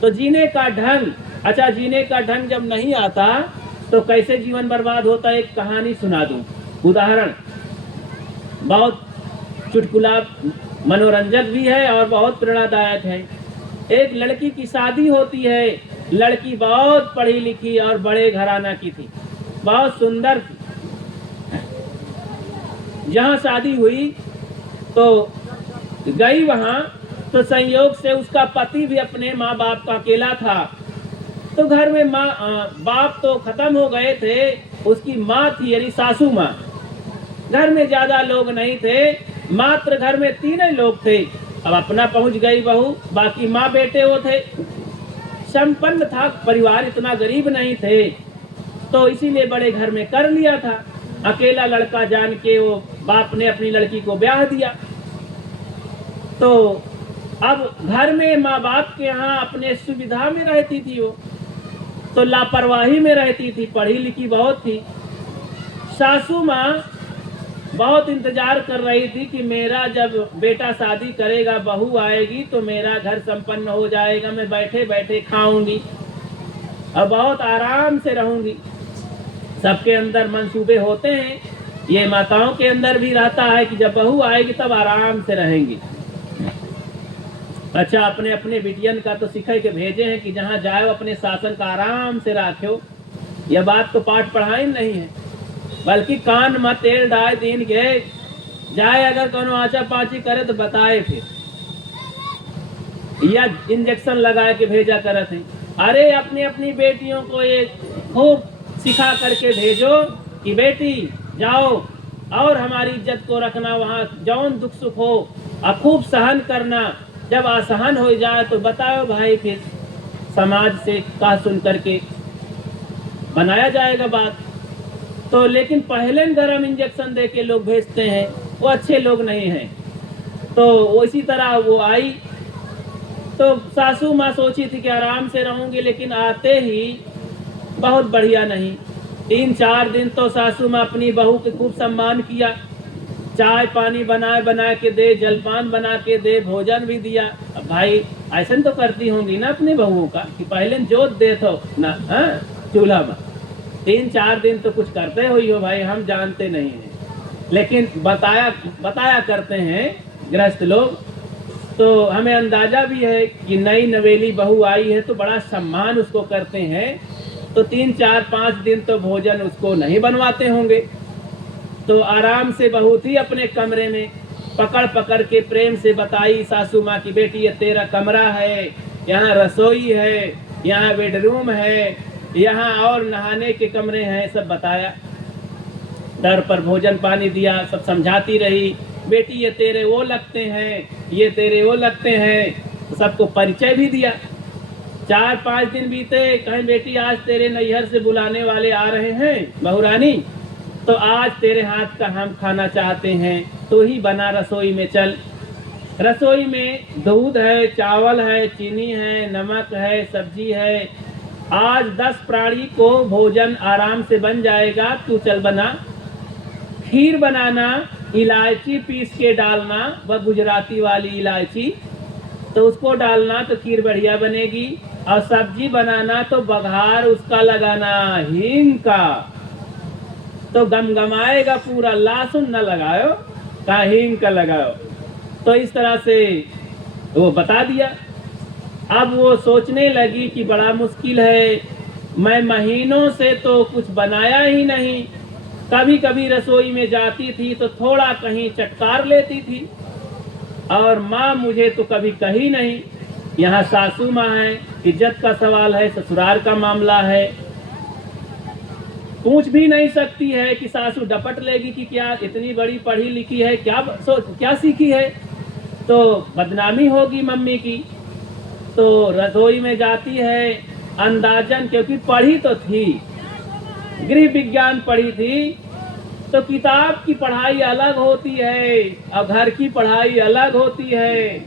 तो जीने का ढंग, अच्छा जीने का ढंग जब नहीं आता तो कैसे जीवन बर्बाद होता है। एक कहानी सुना दूं, उदाहरण बहुत चुटकुला मनोरंजक भी है और बहुत प्रेरणादायक है। एक लड़की की शादी होती है। लड़की बहुत पढ़ी लिखी और बड़े घराना की थी, बहुत सुंदर थी। जहाँ शादी हुई तो गई वहाँ, तो संयोग से उसका पति भी अपने माँ बाप का अकेला था। तो घर में बाप तो खत्म हो गए थे, उसकी माँ थी यानी सासू माँ। घर में ज्यादा लोग नहीं थे, मात्र घर में 3 लोग थे। अब अपना पहुंच गई बहू, बाकी माँ बेटे वो थे। संपन्न था परिवार, इतना गरीब नहीं थे, तो इसीलिए बड़े घर में कर लिया था। अकेला लड़का जान के वो बाप ने अपनी लड़की को ब्याह दिया। तो अब घर में माँ बाप के यहाँ अपने सुविधा में रहती थी वो, तो लापरवाही में रहती थी, पढ़ी लिखी बहुत थी। सासू माँ बहुत इंतजार कर रही थी कि मेरा जब बेटा शादी करेगा, बहू आएगी तो मेरा घर संपन्न हो जाएगा, मैं बैठे बैठे खाऊंगी और बहुत आराम से रहूंगी। सबके अंदर मंसूबे होते हैं, ये माताओं के अंदर भी रहता है कि जब बहू आएगी तब आराम से रहेंगी। अच्छा, अपने अपने बिटियन का तो सिखा के भेजे हैं कि जहाँ जाओ अपने शासन का आराम से राखो। यह बात तो पाठ पढ़ाई नहीं है, बल्कि कान में तेल डाल दिन के जाए, अगर कोनो आचा पाची करे तो बताए फिर, या इंजेक्शन लगा के भेजा करत है। अरे अपनी अपनी बेटियों को ये खूब सिखा करके भेजो कि बेटी जाओ और हमारी इज्जत को रखना, वहाँ जौन दुख सुख हो और खूब सहन करना। जब असहन हो जाए तो बताओ भाई, फिर समाज से का सुन करके बनाया जाएगा बात। तो लेकिन पहले गरम इंजेक्शन दे के लोग भेजते हैं, वो अच्छे लोग नहीं हैं। तो इसी तरह वो आई, तो सासू माँ सोची थी कि आराम से रहूंगी, लेकिन आते ही बहुत बढ़िया नहीं। 3-4 दिन तो सासू माँ अपनी बहू के खूब सम्मान किया, चाय पानी बना के दे, जलपान बना के दे, भोजन भी दिया। अब भाई ऐसा तो करती होंगी ना अपनी बहुओं का कि पहले जोत दे तो ना चूल्हा में। 3-4 दिन तो कुछ करते हुई हो भाई, हम जानते नहीं हैं, लेकिन बताया करते हैं गृहस्थ लोग। तो हमें अंदाजा भी है कि नई नवेली बहू आई है तो बड़ा सम्मान उसको करते हैं। तो 3-4-5 दिन तो भोजन उसको नहीं बनवाते होंगे। तो आराम से बहू थी अपने कमरे में, पकड़ पकड़ के प्रेम से बताई सासू माँ की, बेटी ये तेरा कमरा है, यहाँ रसोई है, यहाँ बेडरूम है, यहाँ और नहाने के कमरे हैं, सब बताया। दर पर भोजन पानी दिया, सब समझाती रही, बेटी ये तेरे वो लगते हैं, ये तेरे वो लगते हैं, तो सबको परिचय भी दिया। 4-5 दिन बीते, कहें बेटी आज तेरे नैहर से बुलाने वाले आ रहे हैं बहुरानी, तो आज तेरे हाथ का हम खाना चाहते हैं, तो ही बना रसोई में चल। रसोई में दूध है, चावल है, चीनी है, नमक है, सब्जी है। आज 10 प्राणी को भोजन आराम से बन जाएगा, तू चल बना। खीर बनाना, इलायची पीस के डालना, वह गुजराती वाली इलायची, तो उसको डालना तो खीर बढ़िया बनेगी। और सब्जी बनाना तो बघार उसका लगाना हींग का, तो गमगमाएगा पूरा। लहसुन न लगाओ, का हींग का लगाओ। तो इस तरह से वो बता दिया। अब वो सोचने लगी कि बड़ा मुश्किल है, मैं महीनों से तो कुछ बनाया ही नहीं। कभी कभी रसोई में जाती थी तो थोड़ा कहीं चटकार लेती थी, और माँ मुझे तो कभी कही नहीं। यहाँ सासू माँ है, इज्जत का सवाल है, ससुराल का मामला है, पूछ भी नहीं सकती है कि सासू डपट लेगी कि क्या इतनी बड़ी पढ़ी लिखी है, क्या सीखी है, तो बदनामी होगी मम्मी की। तो रसोई में जाती है अंदाजन, क्योंकि पढ़ी तो थी, गृह विज्ञान पढ़ी थी, तो किताब की पढ़ाई अलग होती है और घर की पढ़ाई अलग होती है।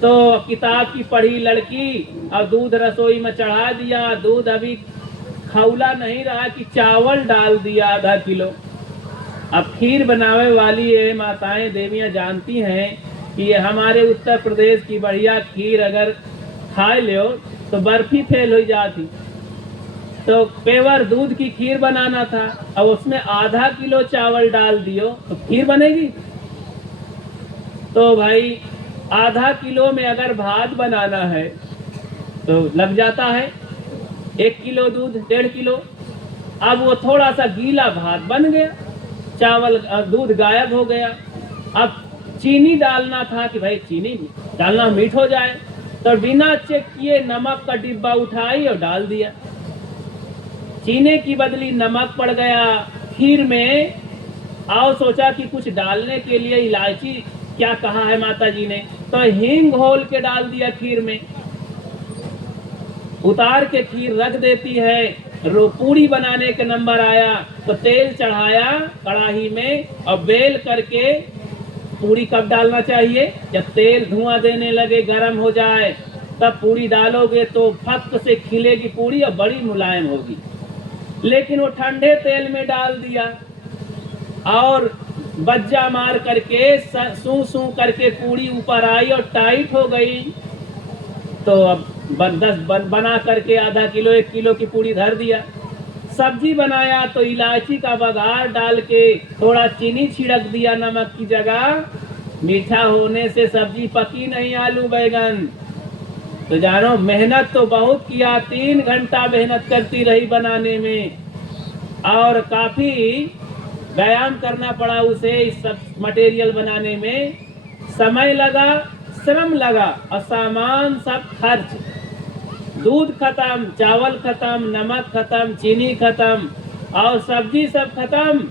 तो किताब की पढ़ी लड़की और दूध रसोई में चढ़ा दिया, दूध अभी खौला नहीं रहा कि चावल डाल दिया आधा किलो। अब खीर बनावे वाली ये माताएं देवियां जानती हैं कि ये हमारे उत्तर प्रदेश की बढ़िया खीर अगर खाए लो तो बर्फी फेल हो जाती। तो पेवर दूध की खीर बनाना था, अब उसमें आधा किलो चावल डाल दियो तो खीर बनेगी? तो भाई आधा किलो में अगर भात बनाना है तो लग जाता है 1 किलो दूध, 1.5 किलो। अब वो थोड़ा सा गीला भात बन गया, चावल दूध गायब हो गया। अब चीनी डालना था कि भाई चीनी डालना मीठ हो जाए, तो बिना चेक किए नमक का डिब्बा उठाई और डाल दिया। चीनी की बदली नमक पड़ गया खीर में। और सोचा कि कुछ डालने के लिए इलायची क्या कहा है माता जी ने, तो हींग घोल के डाल दिया खीर में। उतार के खीर रख देती है। पूरी बनाने के नंबर आया तो तेल चढ़ाया कढ़ाई में और बेल करके पूरी कब डालना चाहिए? जब तेल धुआं देने लगे, गर्म हो जाए, तब पूरी डालोगे तो फक से खिलेगी पूरी और बड़ी मुलायम होगी। लेकिन वो ठंडे तेल में डाल दिया और बज्जा मार करके सू सू करके पूरी ऊपर आई और टाइट हो गई। तो अब 10 बना करके आधा किलो 1 किलो की पूरी धर दिया। सब्जी बनाया तो इलायची का बघार डाल के थोड़ा चीनी छिड़क दिया नमक की जगह। मीठा होने से सब्जी पकी नहीं, आलू बैगन। तो जानो मेहनत तो बहुत किया, 3 घंटा मेहनत करती रही बनाने में और काफी व्यायाम करना पड़ा उसे। इस सब मटेरियल बनाने में समय लगा, श्रम लगा और सामान सब खर्च। दूध खत्म, चावल खत्म, नमक खत्म, चीनी खत्म और सब्जी सब खत्म।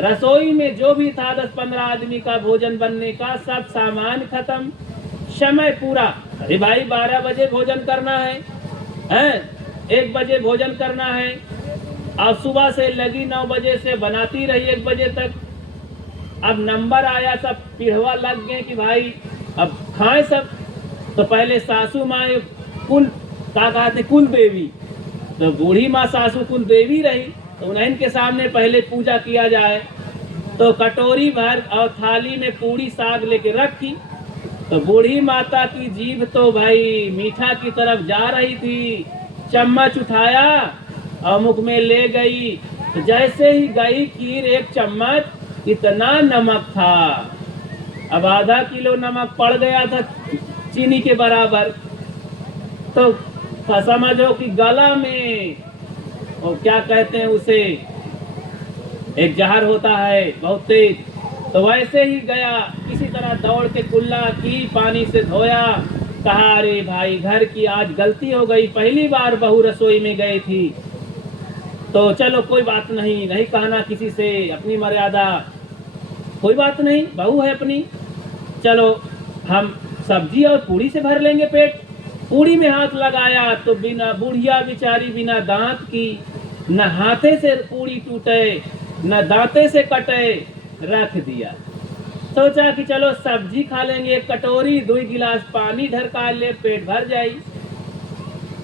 रसोई में जो भी था 10-15 आदमी का भोजन बनने का सब सामान खत्म। समय पूरा, अरे भाई 12 बजे भोजन करना है, 1 बजे भोजन करना है और सुबह से लगी 9 बजे से बनाती रही 1 बजे तक। अब नंबर आया, सब पिढ़वा लग गए कि भाई अब खाएं सब। तो पहले सासू माँ कुल देवी, तो बूढ़ी माँ सासू कुल देवी रही, तो उन्हीं के सामने पहले पूजा किया जाए। तो कटोरी भर और थाली में पूरी साग लेके रखी। तो बूढ़ी माता की जीभ तो भाई मीठा की तरफ जा रही थी। चम्मच उठाया और मुख में ले गई, तो जैसे ही गई खीर 1 चम्मच, इतना नमक था। अब आधा किलो नमक पड़ गया था चीनी के बराबर। तो समझो कि गला में, और क्या कहते हैं उसे, एक जहर होता है बहुत तेज, तो वैसे ही गया। किसी तरह दौड़ के कुल्ला की, पानी से धोया, कहा अरे भाई घर की आज गलती हो गई, पहली बार बहू रसोई में गई थी, तो चलो कोई बात नहीं, नहीं कहना किसी से, अपनी मर्यादा, कोई बात नहीं, बहू है अपनी, चलो हम सब्जी और पूरी से भर लेंगे पेट। पूरी में हाथ लगाया तो बिना, बुढ़िया बेचारी बिना दांत की, न हाथे से पूरी टूटे न दांते से कटे, रख दिया। सोचा कि चलो सब्जी खा लेंगे, 1 कटोरी 2 गिलास पानी ढरका ले, पेट भर जाए।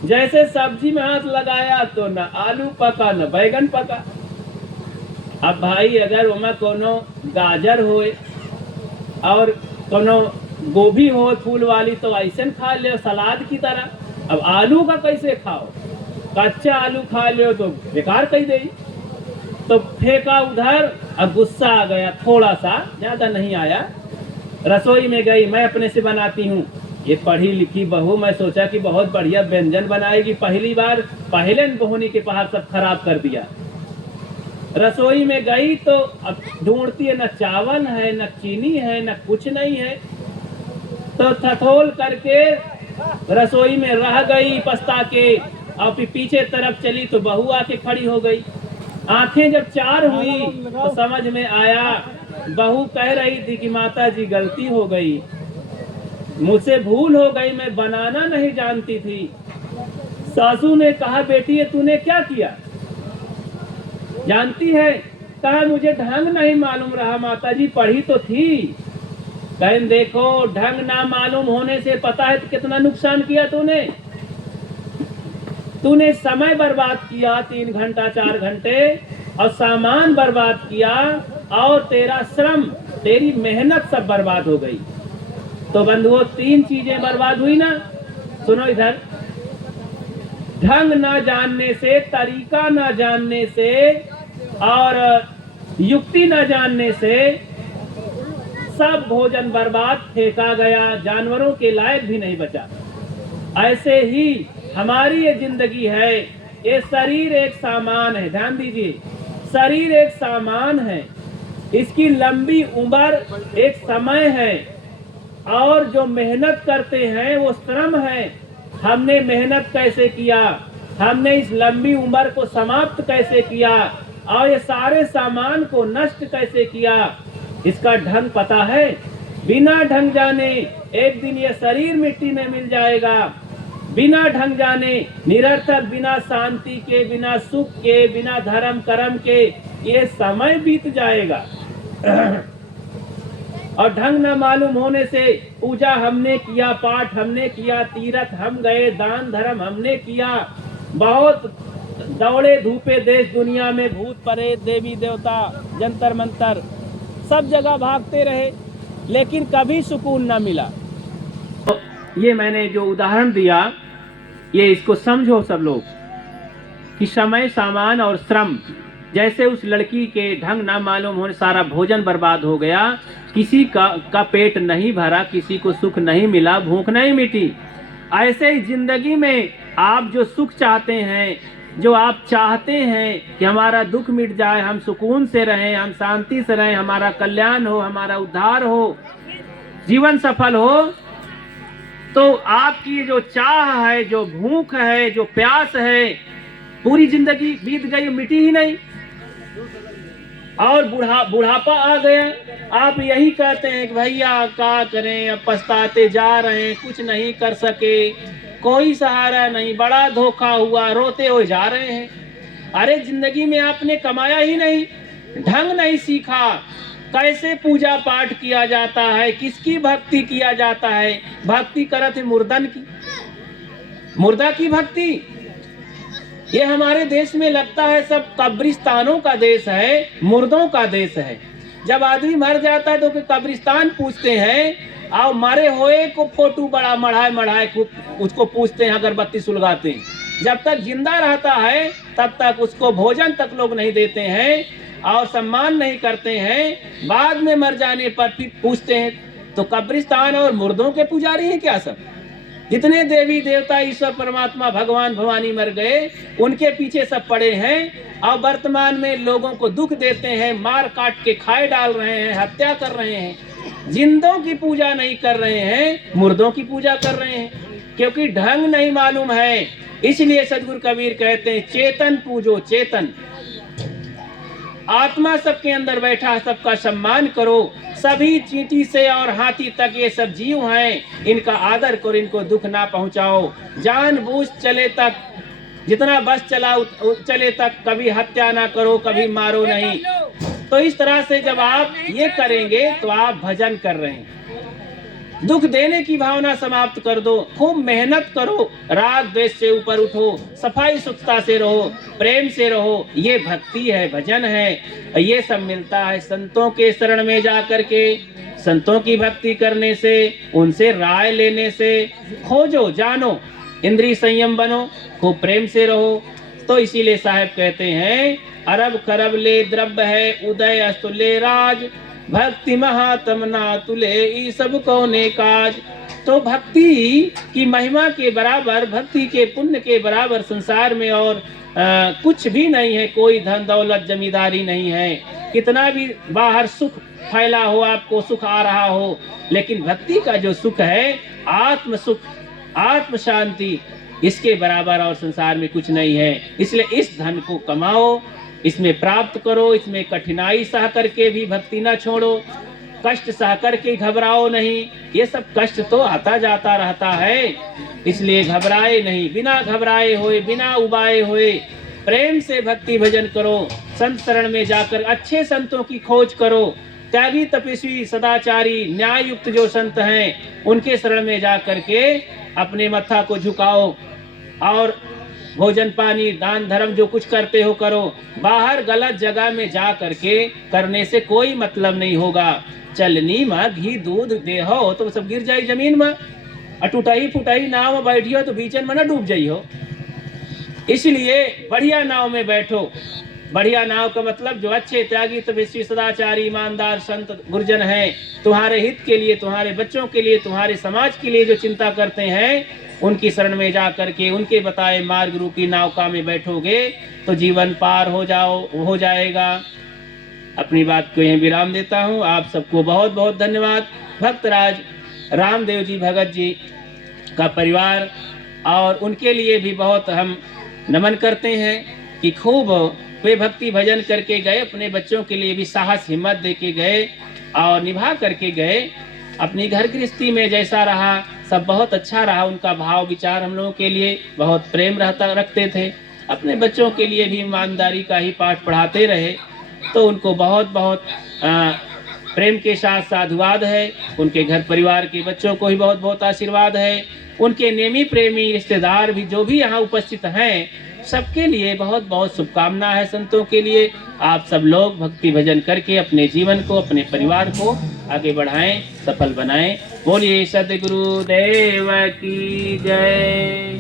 जैसे सब्जी में हाथ लगाया तो न आलू पका न बैगन पका। अब भाई अगर वहाँ कोनो गाजर होए और कोनो गोभी हो फूल वाली तो ऐसे खा ले सलाद की तरह। अब आलू का कैसे खाओ? कच्चा आलू खा ले तो बेकार कही दे। तो फेंका उधर, अब गुस्सा आ गया, थोड़ा सा, ज्यादा नहीं आया। रसोई में गई, मैं अपने से बनाती हूँ, ये पढ़ी लिखी बहू, मैं सोचा कि बहुत बढ़िया व्यंजन बनाएगी, पहली बार पहले बोहनी के पहाड़ सब खराब कर दिया। रसोई में गई तो अब ढूंढती है, न चावल है न चीनी है न कुछ नहीं है। तो थथोल करके रसोई में रह गई पछता के, और फिर पीछे तरफ चली तो बहू आके खड़ी हो गई। आंखें जब 4 हुई तो समझ में आया, बहू कह रही थी कि माता जी गलती हो गई, मुझसे भूल हो गई, मैं बनाना नहीं जानती थी। सासू ने कहा बेटी ये तूने क्या किया, जानती है? कहा मुझे ढंग नहीं मालूम रहा। माता जी पढ़ी तो थी। कहें देखो ढंग ना मालूम होने से पता है कितना नुकसान किया तूने समय बर्बाद किया 3 घंटा 4 घंटे, और सामान बर्बाद किया, और तेरा श्रम तेरी मेहनत सब बर्बाद हो गई। तो बंधुओं 3 चीजें बर्बाद हुई ना। सुनो इधर, ढंग ना जानने से, तरीका ना जानने से, और युक्ति ना जानने से सब भोजन बर्बाद, फेंका गया, जानवरों के लायक भी नहीं बचा। ऐसे ही हमारी ये जिंदगी है। ये शरीर एक सामान है, ध्यान दीजिए, शरीर एक सामान है। इसकी लंबी उम्र एक समय है, और जो मेहनत करते हैं वो श्रम है। हमने मेहनत कैसे किया, हमने इस लंबी उम्र को समाप्त कैसे किया, और ये सारे सामान को नष्ट कैसे किया, इसका ढंग पता है। बिना ढंग जाने एक दिन ये शरीर मिट्टी में मिल जाएगा। बिना ढंग जाने निरर्थक, बिना शांति के, बिना सुख के, बिना धर्म कर्म के ये समय बीत जाएगा। और ढंग न मालूम होने से पूजा हमने किया, पाठ हमने किया, तीर्थ हम गए, दान धर्म हमने किया, बहुत दौड़े धूपे देश दुनिया में, भूत प्रेत देवी देवता जंतर मंतर सब जगह भागते रहे, लेकिन कभी सुकून न मिला। तो ये मैंने जो उदाहरण दिया, ये इसको समझो सब लोग कि समय, सामान और श्रम, जैसे उस लड़की के ढंग ना मालूम होने सारा भोजन बर्बाद हो गया, किसी का पेट नहीं भरा, किसी को सुख नहीं मिला, भूख नहीं मिटी। ऐसे ही जिंदगी में आप जो सुख चाहते हैं, जो आप चाहते हैं कि हमारा दुख मिट जाए, हम सुकून से रहें, हम शांति से रहें, हमारा कल्याण हो, हमारा उद्धार हो, जीवन सफल हो, तो आपकी जो चाह है, जो भूख है, जो प्यास है, पूरी जिंदगी बीत गई, मिटी ही नहीं, और बुढ़ापा आ गया। आप यही कहते हैं कि भैया क्या करें, अब पछताते जा रहे हैं, कुछ नहीं कर सके, कोई सहारा नहीं, बड़ा धोखा हुआ, रोते हुए जा रहे हैं। अरे जिंदगी में आपने कमाया ही नहीं, ढंग नहीं सीखा, कैसे पूजा पाठ किया जाता है, किसकी भक्ति किया जाता है। भक्ति करत है मुर्दन की, मुर्दा की भक्ति। ये हमारे देश में लगता है सब कब्रिस्तानों का देश है, मुर्दों का देश है। जब आदमी मर जाता है तो कब्रिस्तान पूछते हैं, और मरे हुए को फोटो बड़ा मढ़ाए उसको पूछते हैं, अगरबत्ती सुलगाते हैं। जब तक जिंदा रहता है तब तक उसको भोजन तक लोग नहीं देते हैं और सम्मान नहीं करते हैं। बाद में मर जाने पर फिर पूछते हैं। तो कब्रिस्तान और मुर्दों के पुजारी हैं क्या सब? जितने देवी देवता, ईश्वर परमात्मा, भगवान भवानी मर गए, उनके पीछे सब पड़े हैं, और वर्तमान में लोगों को दुख देते हैं, मार काट के खाए डाल रहे हैं, हत्या कर रहे हैं। जिंदों की पूजा नहीं कर रहे हैं, मुर्दों की पूजा कर रहे हैं, क्योंकि ढंग नहीं मालूम है। इसलिए सदगुरु कबीर कहते हैं, चेतन पूजो चेतन। आत्मा सबके अंदर बैठा, सबका सम्मान करो। सभी चींटी से और हाथी तक ये सब जीव हैं, इनका आदर करो, इनको दुख ना पहुंचाओ। जानबूझ चले तक, जितना बस चले तक, कभी हत्या ना करो, कभी मारो नहीं। तो इस तरह से जब आप ये करेंगे तो आप भजन कर रहे हैं। दुख देने की भावना समाप्त कर दो, खूब मेहनत करो, राग द्वेष से ऊपर उठो, सफाई सुथरता से रहो, प्रेम से रहो। ये भक्ति है, भजन है। ये सब मिलता है संतों के शरण में जा करके, संतों की भक्ति करने से, उनसे राय लेने से। खोजो, जानो, इंद्रिय संयम बनो, खूब प्रेम से रहो। तो इसीलिए साहब कहते हैं, अरब खरब ले द्रव्य है, उदय अस्तुल्य राज, भक्ति महात्म ना तुले ई सब कौने काज। तो भक्ति की महिमा के बराबर, भक्ति के पुण्य के बराबर संसार में और कुछ भी नहीं है। कोई धन दौलत जमींदारी नहीं है, कितना भी बाहर सुख फैला हो, आपको सुख आ रहा हो, लेकिन भक्ति का जो सुख है, आत्म सुख, आत्म शांति, इसके बराबर और संसार में कुछ नहीं है। इसलिए इस धन को कमाओ, इसमें प्राप्त करो, इसमें कठिनाई सह करके भी भक्ति न छोड़ो, कष्ट सह करके घबराओ नहीं। ये सब कष्ट तो आता जाता रहता है, इसलिए घबराए नहीं। बिना घबराए हुए, बिना उबाए हुए प्रेम से भक्ति भजन करो, संत शरण में जाकर अच्छे संतों की खोज करो। त्यागी तपस्वी सदाचारी न्याय युक्त जो संत हैं उनके शरण में जा करके अपने मत्था को झुकाओ और भोजन पानी दान धर्म जो कुछ करते हो करो। बाहर गलत जगह में जा करके करने से कोई मतलब नहीं होगा। चलनी में घी दूध देहो तो सब गिर जाई जमीन में, टूटाई फुटाई नाव में बैठियो तो बीचन में ना डूब जाइयो। इसलिए बढ़िया नाव में बैठो। बढ़िया नाव का मतलब जो अच्छे त्यागी तपस्वी सदाचारी ईमानदार संत गुरुजन हैं, तुम्हारे हित के लिए, तुम्हारे बच्चों के लिए, तुम्हारे समाज के लिए जो चिंता करते हैं, उनकी शरण में जा करके उनके बताए मार्ग रूपी नौका में बैठोगे तो जीवन पार हो जाएगा। अपनी बात को यहीं विराम देता हूँ। आप सबको बहुत बहुत धन्यवाद। भक्तराज रामदेव जी भगत जी का परिवार और उनके लिए भी बहुत हम नमन करते हैं कि खूब वे भक्ति भजन करके गए, अपने बच्चों के लिए भी साहस हिम्मत दे के गए और निभा करके गए। अपनी घर गृहस्थी में जैसा रहा सब बहुत अच्छा रहा। उनका भाव विचार हम लोगों के लिए बहुत प्रेम रखते थे। अपने बच्चों के लिए भी ईमानदारी का ही पाठ पढ़ाते रहे। तो उनको बहुत बहुत प्रेम के साथ साधुवाद है। उनके घर परिवार के बच्चों को भी बहुत बहुत आशीर्वाद है। उनके नेमी प्रेमी रिश्तेदार भी जो भी यहाँ उपस्थित हैं, सबके लिए बहुत बहुत शुभकामना है। संतों के लिए आप सब लोग भक्ति भजन करके अपने जीवन को, अपने परिवार को आगे बढ़ाएं, सफल बनाएं। बोलिए सद्गुरुदेव की जय।